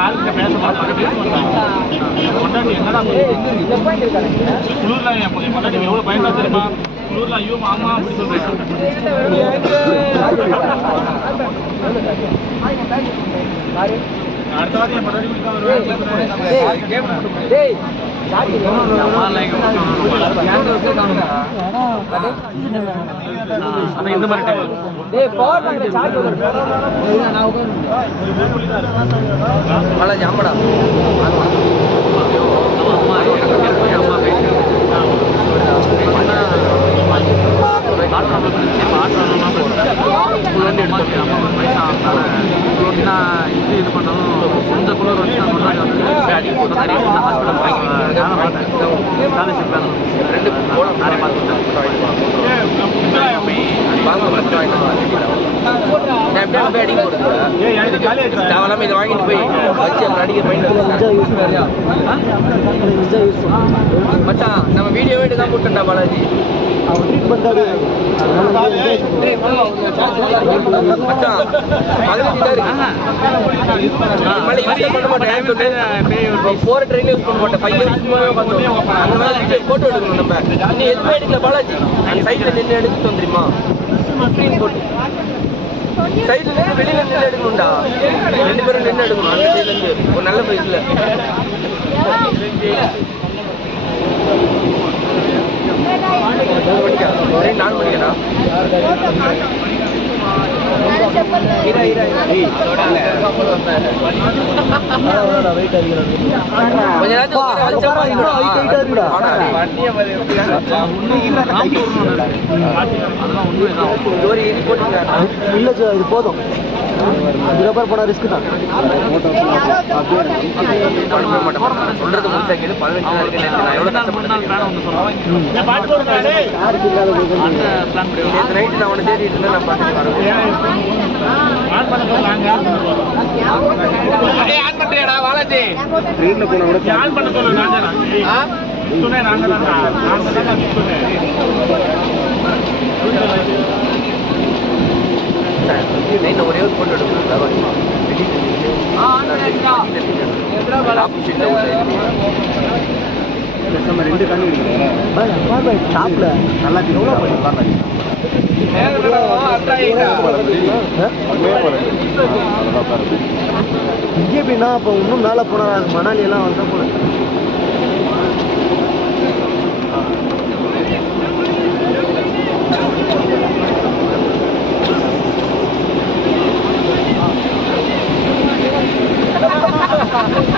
ஆளுங்க பேச மாட்டாங்க கொண்டாடி என்னடா குளிர்ல கொண்டாடி எவ்வளவு பயமா தெரியுமா குளிர்ல ஐயோ மாமா அப்படி சொல்றேன் அடுத்த வாரம் என் பொண்டாட்டி வீட்டுக்கு வருவேன் இந்த மாதிரி ஜாம்படா இது பண்ணாலும் சொந்த குளிர் வச்சு நான் முன்னாடி வந்து ஹாஸ்பிட்டல் வாங்கி ஸ்காலர்ஷிப் வேணும் ரெண்டு நிறைய பார்த்து இதை வாங்கிட்டு போய் வச்சு அடிக்க மச்சான் நம்ம வீடியோ வீடு தான் போட்டுட்டா பாலாஜி போற ட்ரெயின் யூஸ் பண்ண மாட்டேன் 5 இயர்ஸ் போட்டோ எடுக்கணும் நம்ம நீ எதுவுமே எடுக்கல பாலாஜி சைட்ல நின்று எடுத்துட்டு வந்துருமா போட்டு சைட்ல நின்று வெளியில நின்று எடுக்கணும்டா 2 பேரும் நின்று எடுக்கணும் அந்த சைட்ல இருந்து ஒரு நல்ல பிரைஸ்ல நான் படிக்கணா இது போதும் இதுக்கப்புறம் போன ரிஸ்க் தான் சொல்றது முடிச்சாக்கிது 15 நைட்டு நான் உன தேடிட்டு இருந்தேன் நான் பார்த்துட்டு வரேன் வாலாஜி ட்ரெயின்ல போன கூட ஆன் பண்ண சொல்ல நான் சொன்னேன் நாங்க நைட்ல ஒரே ஒரு போட்டோ எடுக்கணும் நம்ம 2 கண்ணு டாப்ல நல்லா எவ்வளோ இங்கே எப்படின்னா இப்போ இன்னும் மேலே போனால் மணாலி எல்லாம் வந்தால் போனேன்